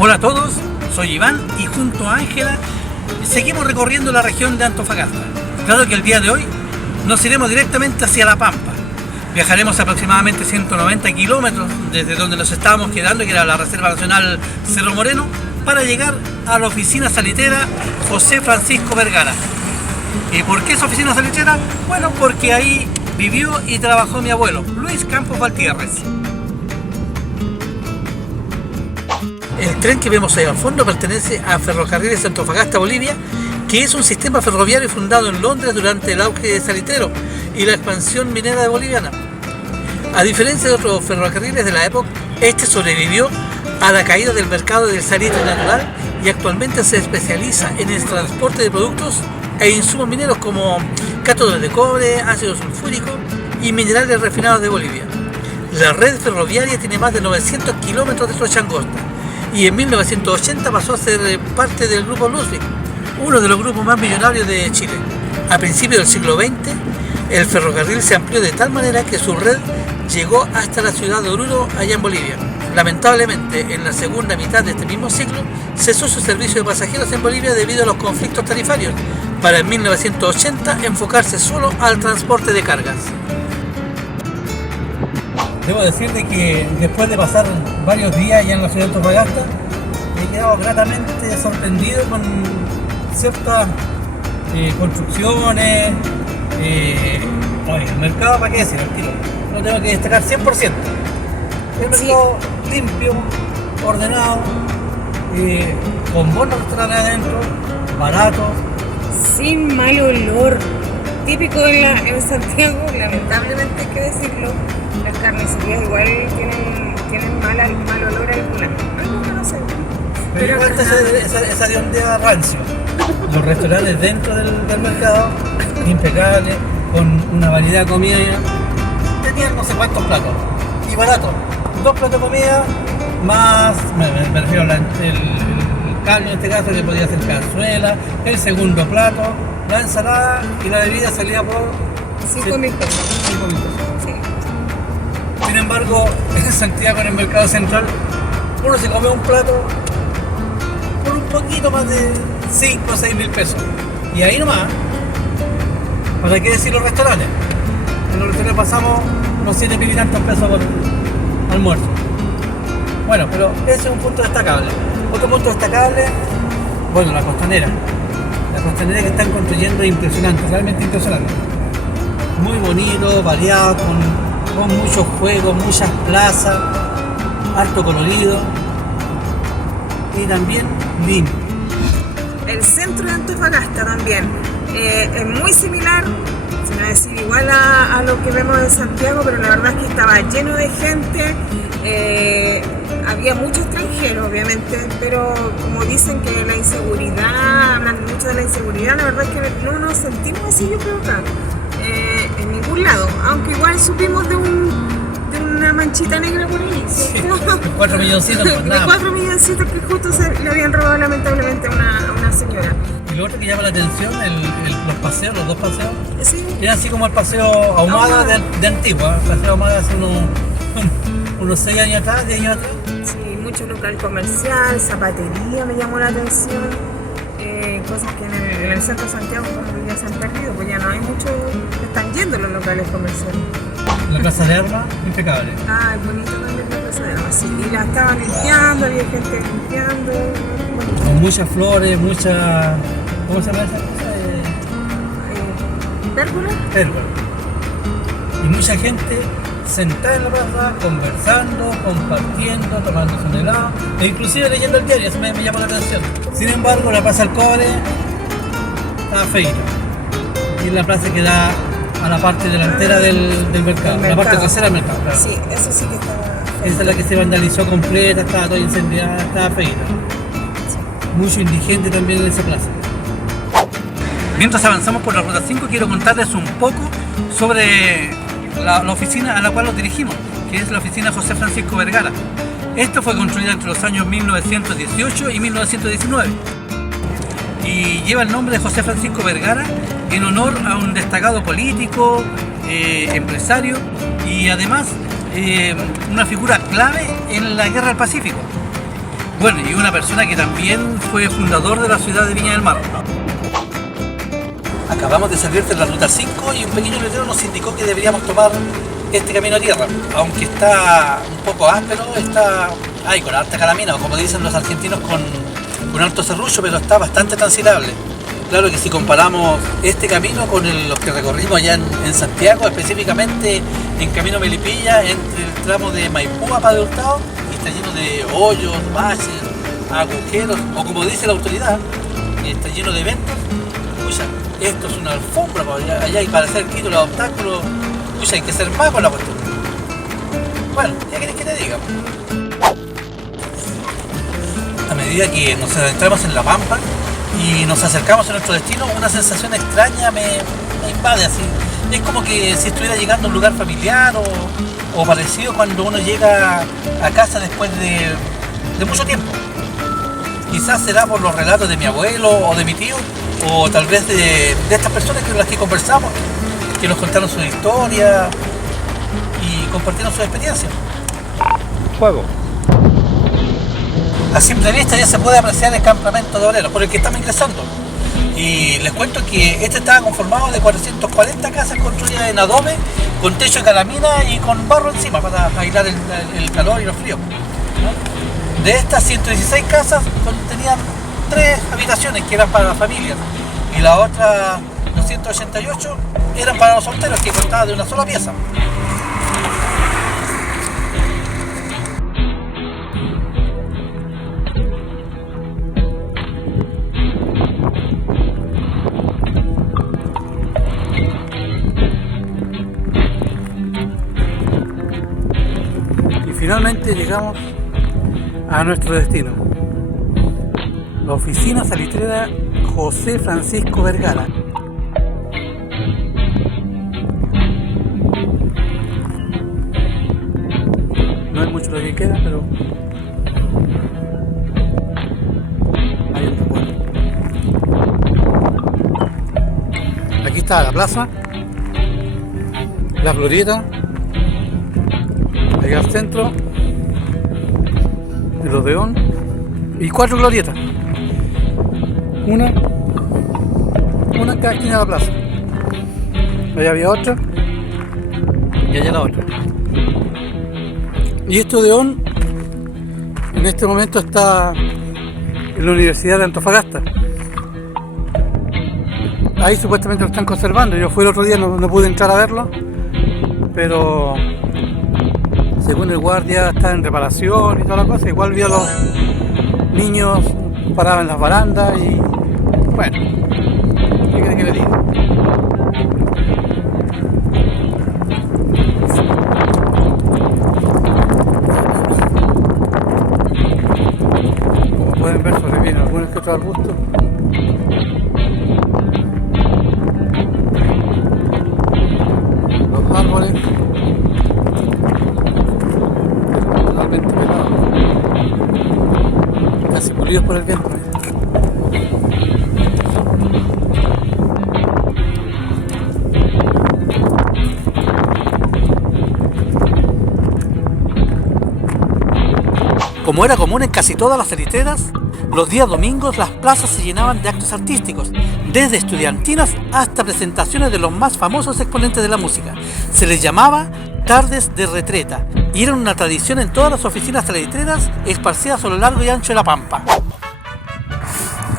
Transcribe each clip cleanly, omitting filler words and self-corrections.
Hola a todos, soy Iván y junto a Ángela seguimos recorriendo la región de Antofagasta. Claro que el día de hoy nos iremos directamente hacia La Pampa. Viajaremos aproximadamente 190 kilómetros desde donde nos estábamos quedando, que era la Reserva Nacional Cerro Moreno, para llegar a la oficina salitera José Francisco Vergara. ¿Y por qué esa oficina salitera? Bueno, porque ahí vivió y trabajó mi abuelo, Luis Campos Valtierres. El tren que vemos ahí al fondo pertenece a Ferrocarriles Antofagasta Bolivia, que es un sistema ferroviario fundado en Londres durante el auge salitero y la expansión minera boliviana. A diferencia de otros ferrocarriles de la época, este sobrevivió a la caída del mercado del salitre natural y actualmente se especializa en el transporte de productos e insumos mineros como cátodos de cobre, ácido sulfúrico y minerales refinados de Bolivia. La red ferroviaria tiene más de 900 kilómetros de trocha angosta y en 1980 pasó a ser parte del grupo Ludwig, uno de los grupos más millonarios de Chile. A principios del siglo XX, el ferrocarril se amplió de tal manera que su red llegó hasta la ciudad de Oruro, allá en Bolivia. Lamentablemente, en la segunda mitad de este mismo siglo, cesó su servicio de pasajeros en Bolivia debido a los conflictos tarifarios, para en 1980 enfocarse solo al transporte de cargas. Debo decirte que después de pasar varios días ya en la ciudad de Antofagasta, he quedado gratamente sorprendido con ciertas construcciones. El mercado, ¿para qué decir? Lo tengo que destacar 100%. El mercado limpio, ordenado, con buenos restaurantes adentro, barato. Sin mal olor. Típico en Santiago, lamentablemente hay que decirlo. Las carnicerías igual tienen mal olor algunas. Algo que no sé. Pero igual está esa de ondea rancio. Los restaurantes dentro del mercado, impecables, con una variedad de comida. Tenían no sé cuántos platos. Y barato. 2 platos de comida, más, me refiero al caldo en este caso, que podía ser cazuela, el segundo plato, la ensalada y la bebida salía por 5.000 pesos. 5.000 pesos. Sí. Sin embargo, en Santiago, en el mercado central, uno se come un plato por un poquito más de 5 o 6.000 pesos. Y ahí nomás, ¿para qué decir los restaurantes? En los restaurantes pasamos unos 7.000 y tantos pesos por almuerzo. Bueno, pero ese es un punto destacable. Otro punto destacable, bueno, la costanera. La costanera que están construyendo es impresionante, realmente impresionante. Muy bonito, variado, con muchos juegos, muchas plazas, harto colorido y también limpio. El centro de Antofagasta también es muy similar, se me va a decir igual a lo que vemos en Santiago, pero la verdad es que estaba lleno de gente. Había muchos extranjeros, obviamente, pero como dicen que la inseguridad, hablan mucho de la inseguridad, la verdad es que no nos sentimos así, yo creo, acá, en ningún lado, aunque igual supimos de una manchita negra por ahí. Sí, 4 milloncitos por nada. De 4 milloncitos que justo le habían robado lamentablemente a una señora. Y lo otro que llama la atención, los dos paseos, Sí. era así como el paseo Ahumada de Antigua, el paseo Ahumada hace unos 6 años atrás, 10 años atrás. Sí, mucho local comercial, zapatería me llamó la atención, cosas que en el centro de Santiago como que ya se han perdido, pues ya no hay mucho, están yendo los locales comerciales. La Plaza de Armas, impecable. Ah, es bonito también la Plaza de Armas, sí, y la estaban limpiando, había gente limpiando, bonito. Con muchas flores, ¿cómo se llama esa cosa? ¿Pérgola? Pérgola. Y mucha gente sentada en la plaza, conversando, compartiendo, tomándose un helado, e inclusive leyendo el diario, eso me llamó la atención. Sin embargo, la Plaza del Cobre estaba feita. Y es la plaza que da a la parte delantera del mercado, la parte trasera del mercado, claro. Sí, eso sí que estaba. Esa es la que se vandalizó completa, estaba toda incendiada, estaba feita. Mucho indigente también en esa plaza. Mientras avanzamos por la ruta 5, quiero contarles un poco sobre la oficina a la cual nos dirigimos, que es la oficina José Francisco Vergara. Esta fue construida entre los años 1918 y 1919 y lleva el nombre de José Francisco Vergara en honor a un destacado político, empresario y además una figura clave en la Guerra del Pacífico. Bueno, y una persona que también fue fundador de la ciudad de Viña del Mar. Acabamos de salir de la ruta 5 y un pequeño letrero nos indicó que deberíamos tomar este camino a tierra. Aunque está un poco áspero, está ahí con alta calamina, o como dicen los argentinos, con alto serrullo, pero está bastante transitable. Claro que si comparamos este camino con los que recorrimos allá en Santiago, específicamente en Camino Melipilla, entre el tramo de Maipú a Padre Hurtado, está lleno de hoyos, baches, agujeros, o como dice la autoridad, está lleno de ventos. Pucha, esto es una alfombra, allá hay para hacer quito los obstáculos, pucha, hay que ser más con la cuestión. Bueno, ¿qué querés que te diga? A medida que nos adentramos en la Pampa y nos acercamos a nuestro destino, una sensación extraña me invade así. Es como que si estuviera llegando a un lugar familiar o parecido cuando uno llega a casa después de mucho tiempo. Quizás será por los relatos de mi abuelo o de mi tío, o tal vez de estas personas con las que conversamos, que nos contaron su historia y compartieron sus experiencias. Fuego. A simple vista ya se puede apreciar el campamento de obreros por el que estamos ingresando. Y les cuento que este estaba conformado de 440 casas construidas en adobe, con techo de calamina y con barro encima para aislar el calor y los fríos. De estas 116 casas tenían 3 habitaciones que eran para las familias, y las otras 288 eran para los solteros, que constaban de una sola pieza. Finalmente llegamos a nuestro destino, la oficina salitrera José Francisco Vergara. No es mucho lo que queda, pero hay un recuerdo. Aquí está la plaza, la glorieta, allá al centro, el Odeón, y 4 glorietas. Una en cada esquina de la plaza. Allá había otra y allá la otra. Y este Odeón en este momento está en la Universidad de Antofagasta. Ahí supuestamente lo están conservando. Yo fui el otro día, no pude entrar a verlo, pero según el guardia está en reparación y toda la cosa. Igual vi a los niños parados en las barandas y bueno, ¿qué quiere que le diga? Como pueden ver, sobrevienen algunos que otros arbustos. Los árboles totalmente pelados, casi pulidos por el viento. Como era común en casi todas las salitreras, los días domingos las plazas se llenaban de actos artísticos, desde estudiantinas hasta presentaciones de los más famosos exponentes de la música. Se les llamaba tardes de retreta y eran una tradición en todas las oficinas salitreras esparcidas a lo largo y ancho de la Pampa.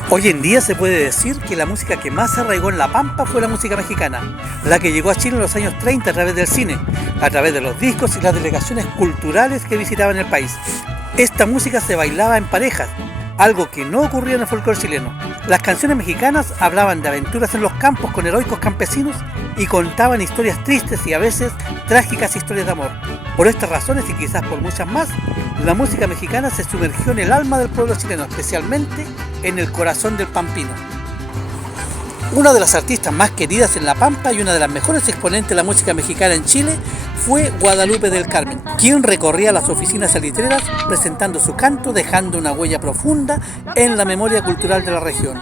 Hoy en día se puede decir que la música que más se arraigó en la Pampa fue la música mexicana, la que llegó a Chile en los años 30 a través del cine, a través de los discos y las delegaciones culturales que visitaban el país. Esta música se bailaba en parejas, algo que no ocurría en el folclore chileno. Las canciones mexicanas hablaban de aventuras en los campos con heroicos campesinos y contaban historias tristes y a veces trágicas historias de amor. Por estas razones y quizás por muchas más, la música mexicana se sumergió en el alma del pueblo chileno, especialmente en el corazón del pampino. Una de las artistas más queridas en La Pampa y una de las mejores exponentes de la música mexicana en Chile fue Guadalupe del Carmen, quien recorría las oficinas salitreras presentando su canto, dejando una huella profunda en la memoria cultural de la región.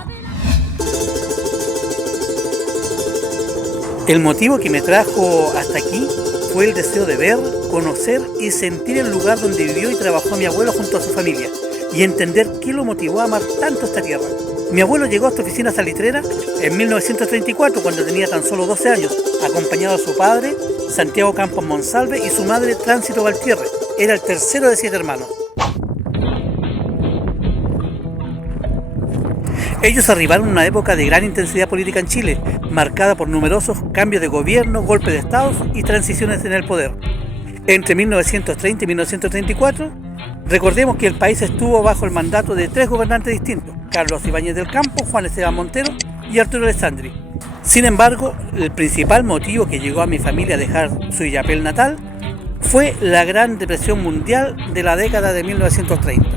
El motivo que me trajo hasta aquí fue el deseo de ver, conocer y sentir el lugar donde vivió y trabajó mi abuelo junto a su familia. y entender qué lo motivó a amar tanto esta tierra. Mi abuelo llegó a esta oficina salitrera en 1934, cuando tenía tan solo 12 años, acompañado de su padre, Santiago Campos Monsalve, y su madre, Tránsito Valtierre. Era el tercero de 7 hermanos. Ellos arribaron a una época de gran intensidad política en Chile, marcada por numerosos cambios de gobierno, golpes de estados y transiciones en el poder. Entre 1930 y 1934, recordemos que el país estuvo bajo el mandato de 3 gobernantes distintos: Carlos Ibáñez del Campo, Juan Esteban Montero y Arturo Alessandri. Sin embargo, el principal motivo que llegó a mi familia a dejar su Illapel natal fue la Gran Depresión Mundial de la década de 1930.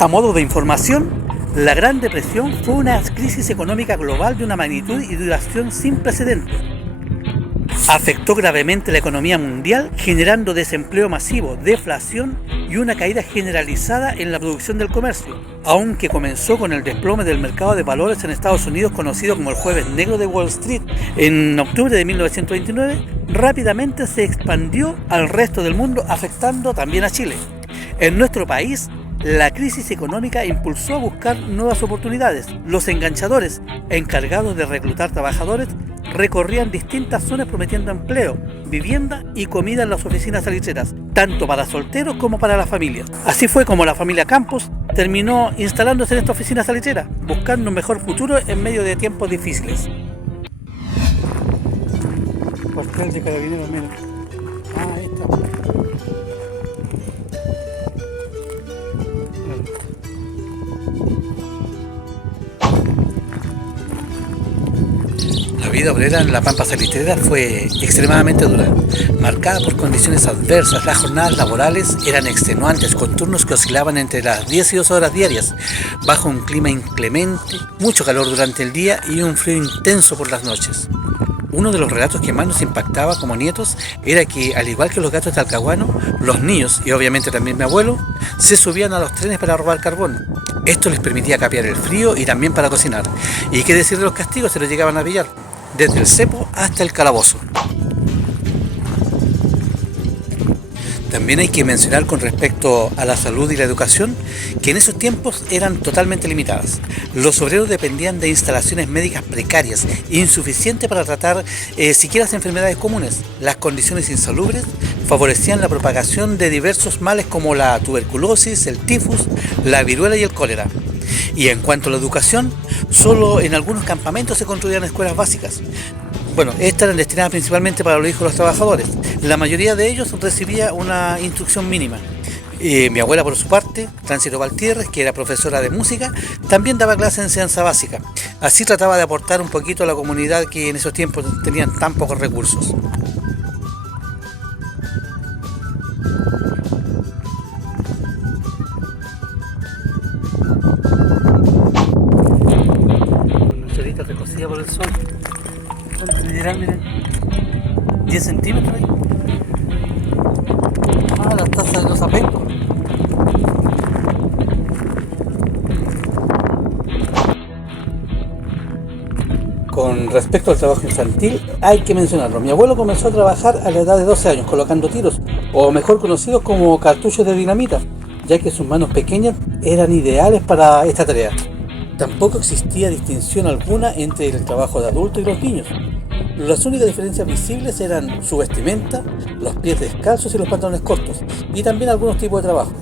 A modo de información, la Gran Depresión fue una crisis económica global de una magnitud y duración sin precedentes. Afectó gravemente la economía mundial, generando desempleo masivo, deflación y una caída generalizada en la producción del comercio. Aunque comenzó con el desplome del mercado de valores en Estados Unidos, conocido como el Jueves Negro de Wall Street, en octubre de 1929, rápidamente se expandió al resto del mundo, afectando también a Chile. En nuestro país, la crisis económica impulsó a buscar nuevas oportunidades. Los enganchadores, encargados de reclutar trabajadores, recorrían distintas zonas prometiendo empleo, vivienda y comida en las oficinas salitreras, tanto para solteros como para las familias. Así fue como la familia Campos terminó instalándose en esta oficina salitrera, buscando un mejor futuro en medio de tiempos difíciles. Cuartel de Carabineros, mira. Ahí está. La vida obrera en la Pampa Salitrera fue extremadamente dura, marcada por condiciones adversas. Las jornadas laborales eran extenuantes, con turnos que oscilaban entre las 10 y 12 horas diarias, bajo un clima inclemente, mucho calor durante el día y un frío intenso por las noches. Uno de los relatos que más nos impactaba como nietos era que, al igual que los gatos de Talcahuano, los niños, y obviamente también mi abuelo, se subían a los trenes para robar carbón. Esto les permitía capear el frío y también para cocinar. Y qué decir de los castigos, se los llegaban a pillar, desde el cepo hasta el calabozo. También hay que mencionar con respecto a la salud y la educación que en esos tiempos eran totalmente limitadas. Los obreros dependían de instalaciones médicas precarias, insuficientes para tratar siquiera las enfermedades comunes. Las condiciones insalubres favorecían la propagación de diversos males como la tuberculosis, el tifus, la viruela y el cólera. Y en cuanto a la educación, solo en algunos campamentos se construían escuelas básicas. Bueno, estas eran destinadas principalmente para los hijos de los trabajadores. La mayoría de ellos recibía una instrucción mínima. Mi abuela, por su parte, Tránsito Valtierre, que era profesora de música, también daba clases de enseñanza básica. Así trataba de aportar un poquito a la comunidad que en esos tiempos tenían tan pocos recursos. Una cerita recocida por el sol. Miren, 10 centímetros ahí. Las tazas de los apencos. Con respecto al trabajo infantil, hay que mencionarlo. Mi abuelo comenzó a trabajar a la edad de 12 años, colocando tiros, o mejor conocidos como cartuchos de dinamita, ya que sus manos pequeñas eran ideales para esta tarea. Tampoco existía distinción alguna entre el trabajo de adultos y los niños. Las únicas diferencias visibles eran su vestimenta, los pies descalzos y los pantalones cortos, y también algunos tipos de trabajo.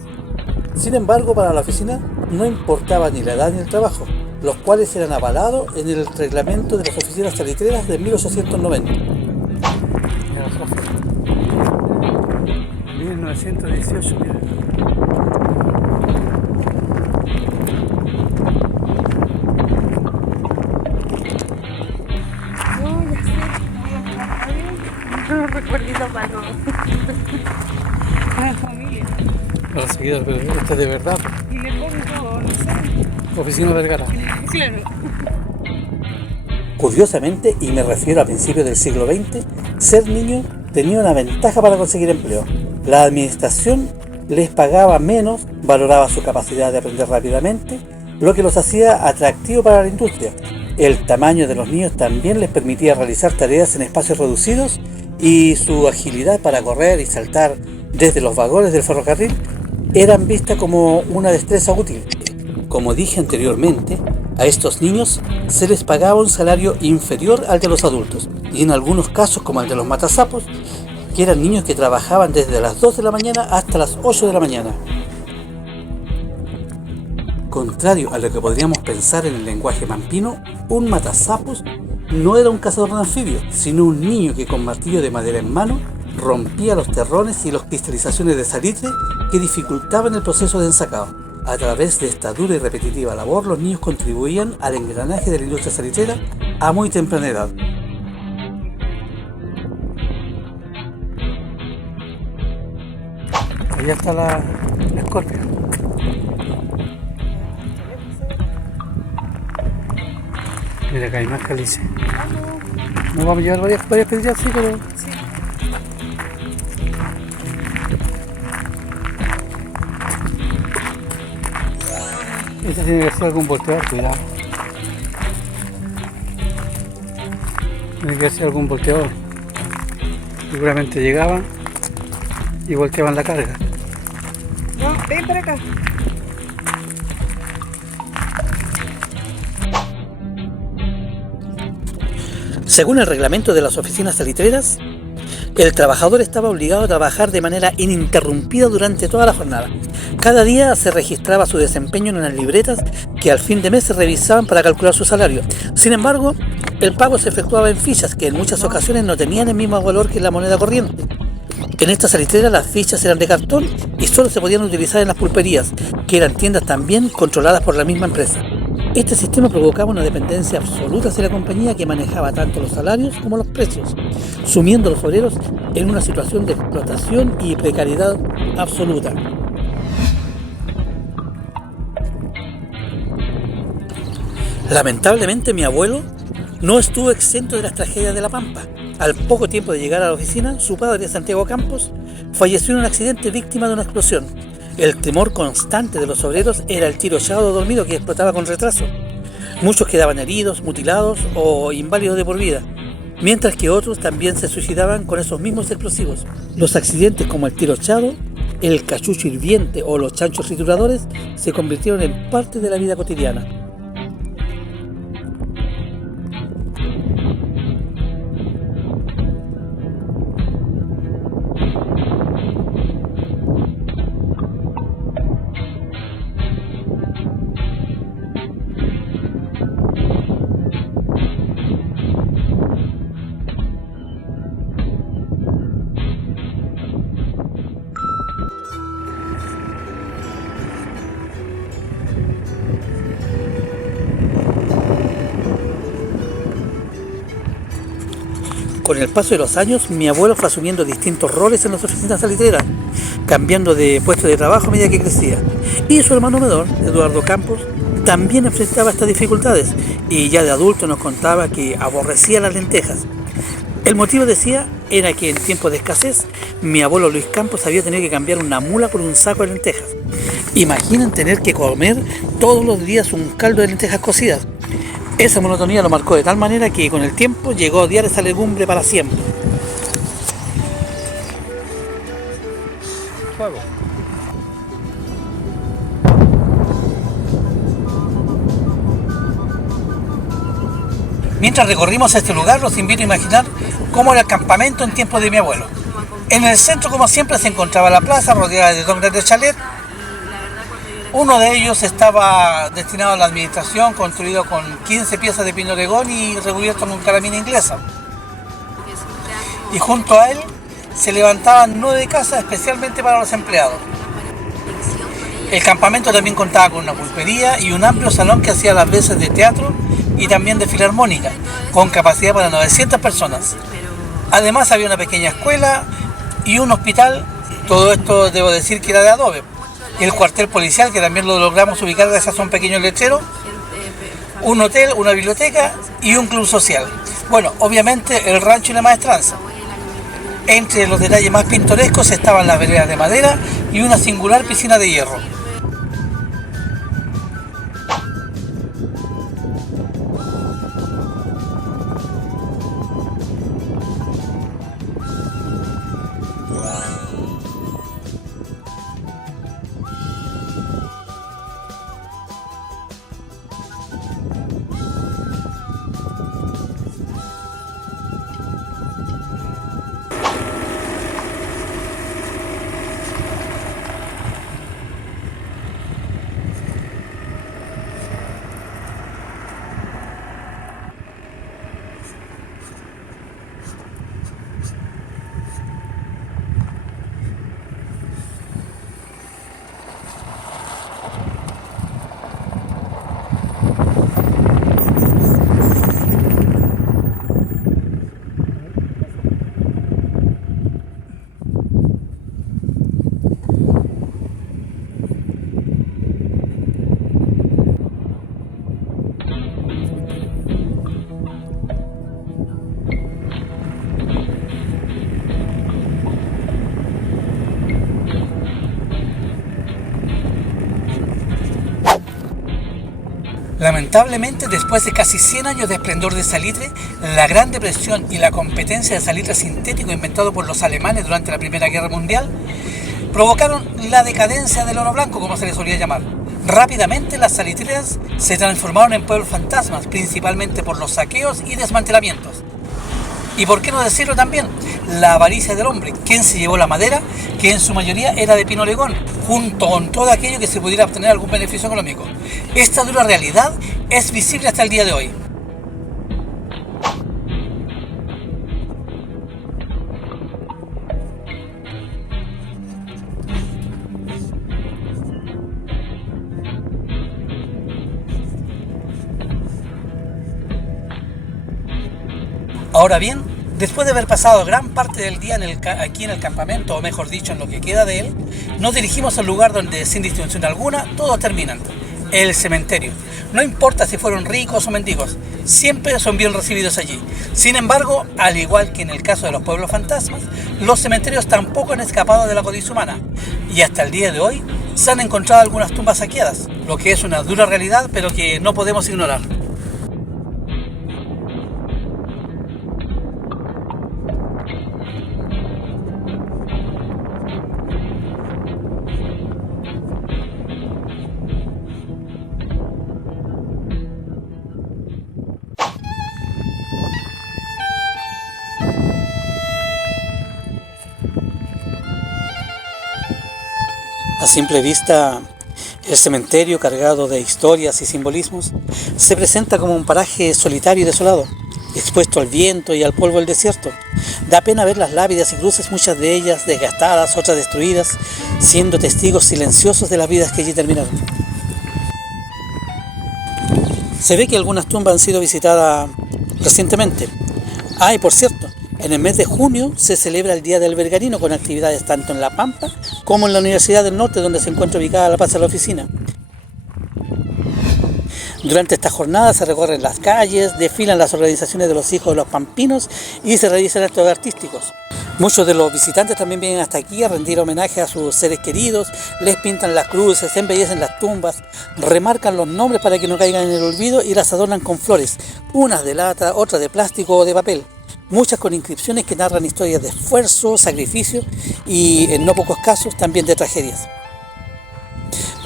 Sin embargo, para la oficina no importaba ni la edad ni el trabajo, los cuales eran avalados en el reglamento de las oficinas salitreras de 1890. 1918, mira. Recuerdito para todos. Para la familia. Para los seguidores, pero esto es de verdad. Y le pongo, no sé. Oficina Vergara. Claro. Curiosamente, y me refiero a principios del siglo XX, ser niño tenía una ventaja para conseguir empleo. La administración les pagaba menos, valoraba su capacidad de aprender rápidamente, lo que los hacía atractivos para la industria. El tamaño de los niños también les permitía realizar tareas en espacios reducidos y su agilidad para correr y saltar desde los vagones del ferrocarril eran vistas como una destreza útil. Como dije anteriormente, a estos niños se les pagaba un salario inferior al de los adultos, y en algunos casos, como el de los matasapos, que eran niños que trabajaban desde las 2 de la mañana hasta las 8 de la mañana. Contrario a lo que podríamos pensar en el lenguaje pampino, un matasapos no era un cazador de anfibios, sino un niño que con martillo de madera en mano rompía los terrones y las cristalizaciones de salitre que dificultaban el proceso de ensacado. A través de esta dura y repetitiva labor, los niños contribuían al engranaje de la industria salitrera a muy temprana edad. Allá está la escorpia. Mira, acá hay más calices. Nos vamos a llevar varias pedillas, sí, pero... Sí. Este tiene que ser algún volteador, cuidado. Tiene que ser algún volteador. Seguramente llegaban y volteaban la carga. No, ven para acá. Según el reglamento de las oficinas salitreras, el trabajador estaba obligado a trabajar de manera ininterrumpida durante toda la jornada. Cada día se registraba su desempeño en unas libretas que al fin de mes se revisaban para calcular su salario. Sin embargo, el pago se efectuaba en fichas que en muchas ocasiones no tenían el mismo valor que la moneda corriente. En esta salitrera las fichas eran de cartón y solo se podían utilizar en las pulperías, que eran tiendas también controladas por la misma empresa. Este sistema provocaba una dependencia absoluta hacia la compañía que manejaba tanto los salarios como los precios, sumiendo a los obreros en una situación de explotación y precariedad absoluta. Lamentablemente mi abuelo no estuvo exento de las tragedias de La Pampa. Al poco tiempo de llegar a la oficina, su padre, Santiago Campos, falleció en un accidente víctima de una explosión. El temor constante de los obreros era el tiro echado dormido que explotaba con retraso. Muchos quedaban heridos, mutilados o inválidos de por vida, mientras que otros también se suicidaban con esos mismos explosivos. Los accidentes como el tiro echado, el cachucho hirviente o los chanchos trituradores se convirtieron en parte de la vida cotidiana. Con el paso de los años, mi abuelo fue asumiendo distintos roles en las oficinas salitreras, cambiando de puesto de trabajo a medida que crecía. Y su hermano menor, Eduardo Campos, también enfrentaba estas dificultades y ya de adulto nos contaba que aborrecía las lentejas. El motivo, decía, era que en tiempos de escasez, mi abuelo Luis Campos había tenido que cambiar una mula por un saco de lentejas. Imaginen tener que comer todos los días un caldo de lentejas cocidas. Esa monotonía lo marcó de tal manera que con el tiempo llegó a odiar esa legumbre para siempre. Fuego. Mientras recorrimos este lugar, los invito a imaginar cómo era el campamento en tiempos de mi abuelo. En el centro, como siempre, se encontraba la plaza rodeada de dos grandes chalets. Uno de ellos estaba destinado a la administración, construido con 15 piezas de pino oregón y recubierto con calamina inglesa. Y junto a él se levantaban 9 casas especialmente para los empleados. El campamento también contaba con una pulpería y un amplio salón que hacía las veces de teatro y también de filarmónica, con capacidad para 900 personas. Además había una pequeña escuela y un hospital, todo esto debo decir que era de adobe. El cuartel policial, que también lo logramos ubicar gracias a un pequeño letrero, un hotel, una biblioteca y un club social. Bueno, obviamente el rancho y la maestranza. Entre los detalles más pintorescos estaban las veredas de madera y una singular piscina de hierro. Lamentablemente, después de casi 100 años de esplendor de salitre, la Gran Depresión y la competencia de salitre sintético inventado por los alemanes durante la Primera Guerra Mundial provocaron la decadencia del oro blanco, como se le solía llamar. Rápidamente las salitreras se transformaron en pueblos fantasmas, principalmente por los saqueos y desmantelamientos. Y por qué no decirlo también, la avaricia del hombre, quien se llevó la madera, que en su mayoría era de pino legón, junto con todo aquello que se pudiera obtener algún beneficio económico. Esta dura realidad es visible hasta el día de hoy. Ahora bien, después de haber pasado gran parte del día aquí en el campamento, o mejor dicho, en lo que queda de él, nos dirigimos al lugar donde, sin distinción alguna, todos terminan: el cementerio. No importa si fueron ricos o mendigos, siempre son bien recibidos allí. Sin embargo, al igual que en el caso de los pueblos fantasmas, los cementerios tampoco han escapado de la codicia humana, y hasta el día de hoy se han encontrado algunas tumbas saqueadas, lo que es una dura realidad, pero que no podemos ignorar. A simple vista, el cementerio, cargado de historias y simbolismos, se presenta como un paraje solitario y desolado, expuesto al viento y al polvo del desierto. Da pena ver las lápidas y cruces, muchas de ellas desgastadas, otras destruidas, siendo testigos silenciosos de las vidas que allí terminaron. Se ve que algunas tumbas han sido visitadas recientemente. Y por cierto, en el mes de junio se celebra el Día del Vergarino, con actividades tanto en La Pampa como en la Universidad del Norte, donde se encuentra ubicada la Plaza de la Oficina. Durante esta jornada se recorren las calles, desfilan las organizaciones de los hijos de los pampinos y se realizan actos artísticos. Muchos de los visitantes también vienen hasta aquí a rendir homenaje a sus seres queridos, les pintan las cruces, embellecen las tumbas, remarcan los nombres para que no caigan en el olvido y las adornan con flores, unas de lata, otras de plástico o de papel. Muchas con inscripciones que narran historias de esfuerzo, sacrificio y, en no pocos casos, también de tragedias.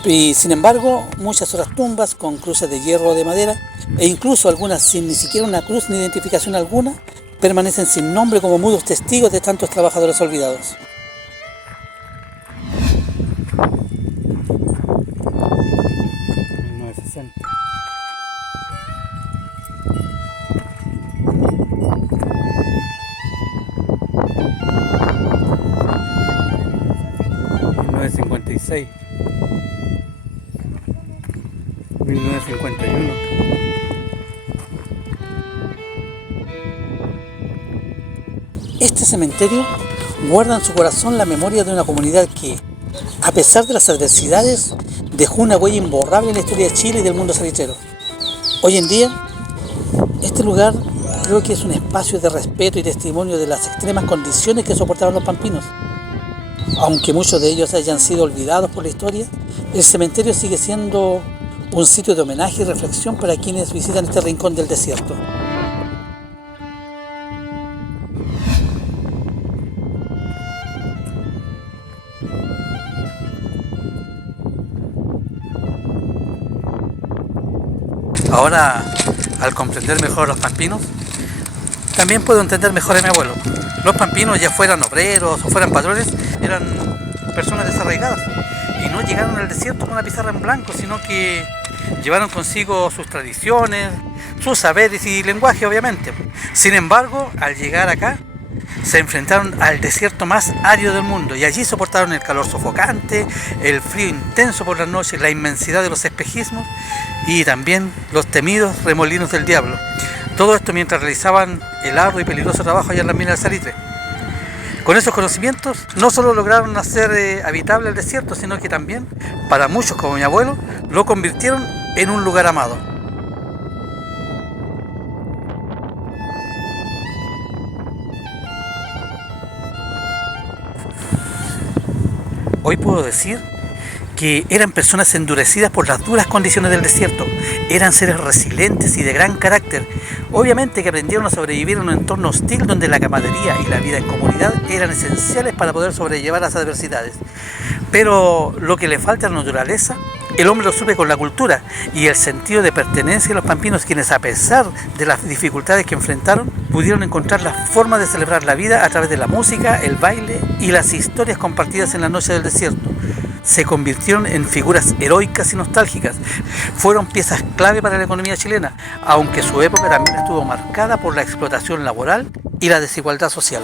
Y sin embargo, muchas otras tumbas con cruces de hierro o de madera, e incluso algunas sin ni siquiera una cruz ni identificación alguna, permanecen sin nombre como mudos testigos de tantos trabajadores olvidados. ...1956... 1951... Este cementerio guarda en su corazón la memoria de una comunidad que, a pesar de las adversidades, dejó una huella imborrable en la historia de Chile y del mundo salitrero. Hoy en día, este lugar creo que es un espacio de respeto y testimonio de las extremas condiciones que soportaron los pampinos. Aunque muchos de ellos hayan sido olvidados por la historia, el cementerio sigue siendo un sitio de homenaje y reflexión para quienes visitan este rincón del desierto. Ahora, al comprender mejor a los pampinos, también puedo entender mejor a mi abuelo. Los pampinos, ya fueran obreros o fueran patrones, eran personas desarraigadas y no llegaron al desierto con una pizarra en blanco, sino que llevaron consigo sus tradiciones, sus saberes y lenguaje, obviamente. Sin embargo, al llegar acá, se enfrentaron al desierto más árido del mundo y allí soportaron el calor sofocante, el frío intenso por las noches, la inmensidad de los espejismos y también los temidos remolinos del diablo. Todo esto mientras realizaban el arduo y peligroso trabajo allá en las minas del salitre. Con esos conocimientos no solo lograron hacer habitable el desierto, sino que también, para muchos como mi abuelo, lo convirtieron en un lugar amado. Hoy puedo decir que eran personas endurecidas por las duras condiciones del desierto, Eran seres resilientes y de gran carácter. Obviamente que aprendieron a sobrevivir en un entorno hostil donde la camaradería y la vida en comunidad eran esenciales para poder sobrellevar las adversidades. Pero lo que le falta a la naturaleza, el hombre lo suple con la cultura y el sentido de pertenencia de los pampinos, quienes a pesar de las dificultades que enfrentaron, pudieron encontrar la forma de celebrar la vida a través de la música, el baile y las historias compartidas en la noche del desierto. Se convirtieron en figuras heroicas y nostálgicas. Fueron piezas clave para la economía chilena, aunque su época también estuvo marcada por la explotación laboral y la desigualdad social.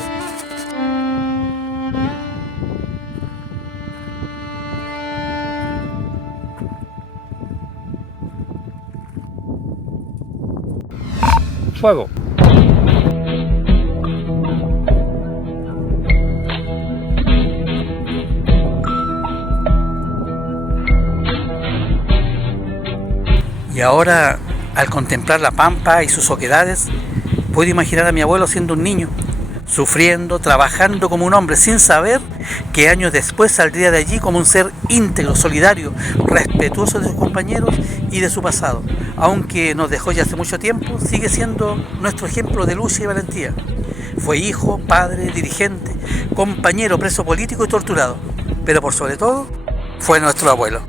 Fuego. Y ahora, al contemplar la pampa y sus oquedades, puedo imaginar a mi abuelo siendo un niño, sufriendo, trabajando como un hombre, sin saber que años después saldría de allí como un ser íntegro, solidario, respetuoso de sus compañeros y de su pasado. Aunque nos dejó ya hace mucho tiempo, sigue siendo nuestro ejemplo de lucha y valentía. Fue hijo, padre, dirigente, compañero, preso político y torturado, pero por sobre todo, fue nuestro abuelo.